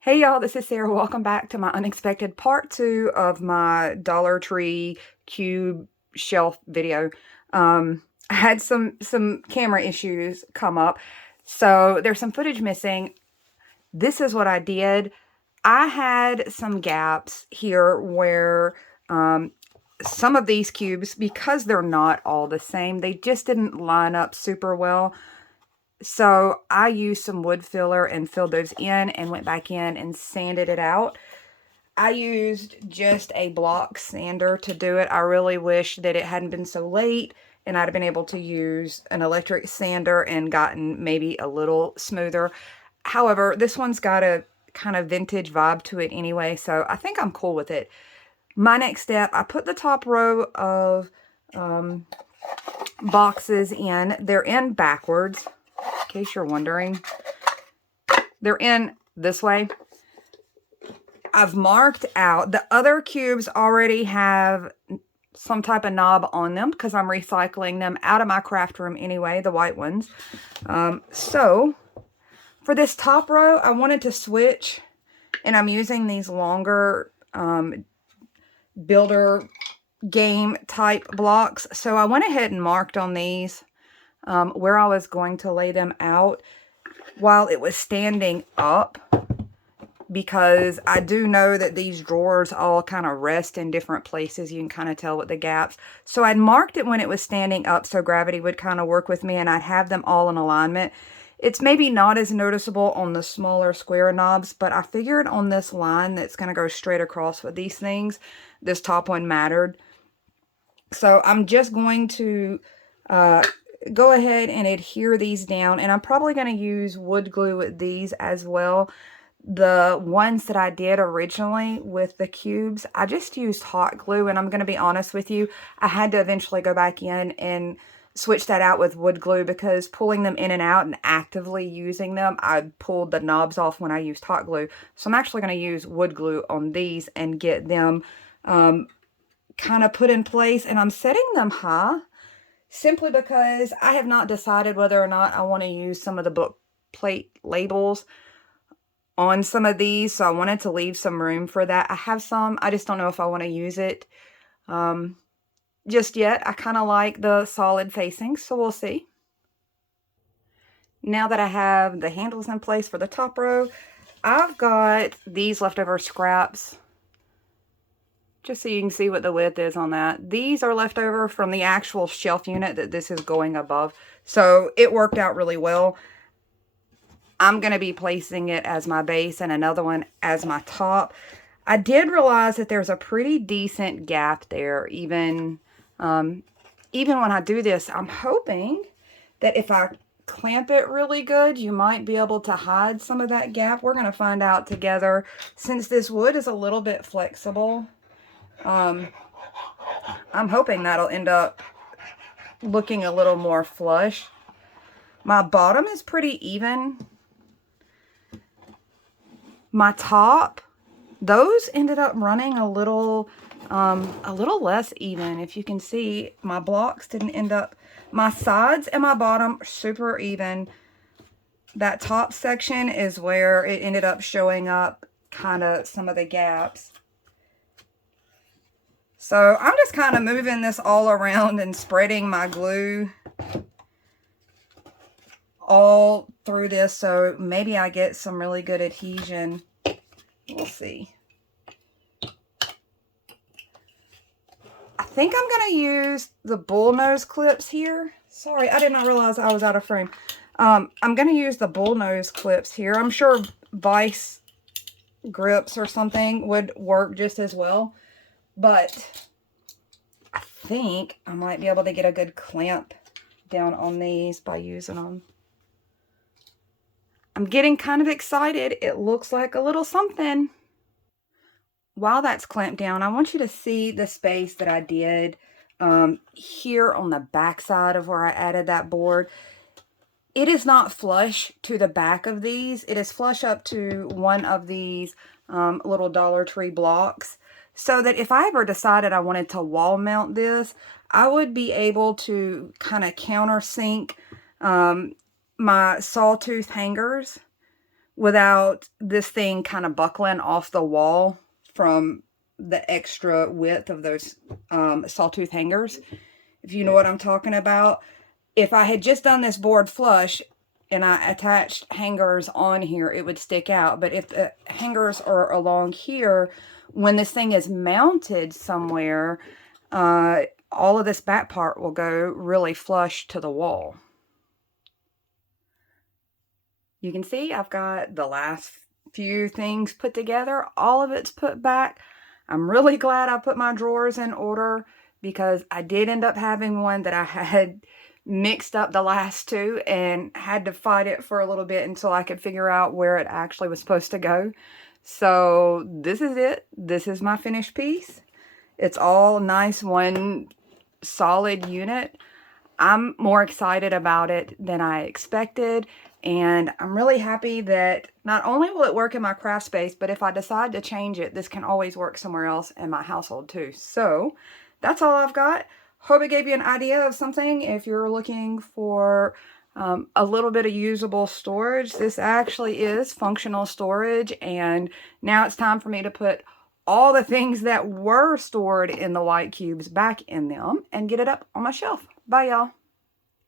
Hey y'all, this is Sarah. Welcome back to my unexpected part 2 of my Dollar Tree cube shelf video. I had some camera issues come up, so there's some footage missing. This is what I did. I had some gaps here where some of these cubes, because they're not all the same, they just didn't line up super well. So I used some wood filler and filled those in and went back in and sanded it out. I used just a block sander to do it. I really wish that it hadn't been so late and I'd have been able to use an electric sander and gotten maybe a little smoother. However, this one's got a kind of vintage vibe to it anyway, so I think I'm cool with it. My next step, I put the top row of boxes in. They're in backwards, in case you're wondering. They're in this way. I've marked out. The other cubes already have some type of knob on them because I'm recycling them out of my craft room anyway, the white ones. So for this top row, I wanted to switch, and I'm using these longer builder game type blocks. So I went ahead and marked on these where I was going to lay them out while it was standing up, because I do know that these drawers all kind of rest in different places. You can kind of tell with the gaps. So I'd marked it when it was standing up so gravity would kind of work with me, and I'd have them all in alignment. It's maybe not as noticeable on the smaller square knobs, but I figured on this line that's going to go straight across with these things, this top one mattered. So I'm just going to go ahead and adhere these down, and I'm probably going to use wood glue with these as well. The ones that I did originally with the cubes, I just used hot glue, and I'm going to be honest with you, I had to eventually go back in and switch that out with wood glue, because pulling them in and out and actively using them, I pulled the knobs off when I used hot glue. So I'm actually going to use wood glue on these and get them kind of put in place, and I'm setting them high simply because I have not decided whether or not I want to use some of the book plate labels on some of these, so I wanted to leave some room for that. I have some, I just don't know if I want to use it just yet. I kind of like the solid facings, so we'll see. Now that I have the handles in place for the top row, I've got these leftover scraps, just so you can see what the width is on that. These are left over from the actual shelf unit that this is going above, so it worked out really well. I'm going to be placing it as my base and another one as my top. I did realize that there's a pretty decent gap there, even when I do this. I'm hoping that if I clamp it really good, you might be able to hide some of that gap. We're going to find out together. Since this wood is a little bit flexible, I'm hoping that'll end up looking a little more flush. My bottom is pretty even. My top, those ended up running a little less even. If you can see, my blocks didn't end up, my sides and my bottom are super even. That top section is where it ended up showing up kind of some of the gaps. So I'm just kind of moving this all around and spreading my glue all through this, so maybe I get some really good adhesion. We'll see. I think I'm going to use the bullnose clips here. Sorry, I did not realize I was out of frame. I'm going to use the bullnose clips here. I'm sure vice grips or something would work just as well, but I think I might be able to get a good clamp down on these by using them. I'm getting kind of excited. It looks like a little something. While that's clamped down, I want you to see the space that I did here on the back side of where I added that board. It is not flush to the back of these. It is flush up to one of these little Dollar Tree blocks, so that if I ever decided I wanted to wall mount this, I would be able to kind of countersink my sawtooth hangers without this thing kind of buckling off the wall from the extra width of those sawtooth hangers, if you know what I'm talking about. If I had just done this board flush and I attached hangers on here, it would stick out. But if the hangers are along here, when this thing is mounted somewhere, all of this back part will go really flush to the wall. You can see I've got the last few things put together. All of it's put back. I'm really glad I put my drawers in order, because I did end up having one that I had mixed up the last two and had to fight it for a little bit until I could figure out where it actually was supposed to go. So this is it. This is my finished piece. It's all nice, one solid unit. I'm more excited about it than I expected, and I'm really happy that not only will it work in my craft space, but if I decide to change it, this can always work somewhere else in my household too. So that's all I've got. Hope it gave you an idea of something if you're looking for a little bit of usable storage. This actually is functional storage, and now it's time for me to put all the things that were stored in the white cubes back in them and get it up on my shelf. Bye, y'all.